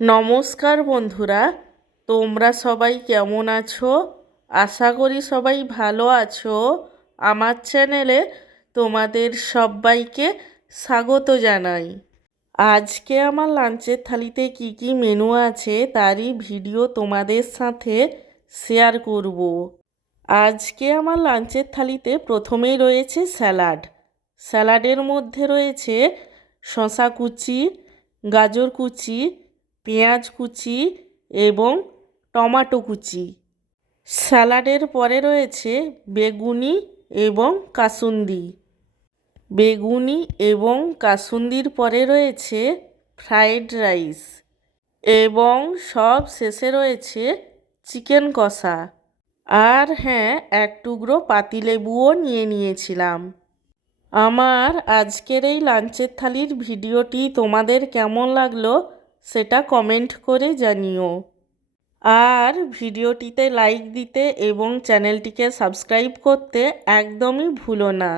নমস্কার বন্ধুরা, তোমরা সবাই কেমন আছো? আশা করি সবাই ভালো আছো। আমার চ্যানেলে তোমাদের সবাইকে স্বাগত জানাই। আজকে আমার লাঞ্চের থালিতে কি কি মেনু আছে তারই ভিডিও তোমাদের সাথে শেয়ার করব। আজকে আমার লাঞ্চের থালিতে প্রথমেই রয়েছে স্যালাড। স্যালাডের মধ্যে রয়েছে শসা কুচি, গাজর কুচি, পেঁয়াজ কুচি এবং টমেটো কুচি। স্যালাডের পরে রয়েছে বেগুনি এবং কাসুন্দি। বেগুনি এবং কাসুন্দির পরে রয়েছে ফ্রাইড রাইস এবং সব শেষে রয়েছে চিকেন কষা। আর হ্যাঁ, এক টুকরো পাতিলেবুও নিয়ে নিয়েছিলাম। আমার আজকের এই লাঞ্চের থালির ভিডিওটি তোমাদের কেমন লাগলো সেটা কমেন্ট করে জানিও। আর ভিডিওটিতে লাইক দিতে এবং চ্যানেলটিকে সাবস্ক্রাইব করতে একদমই ভুলো না।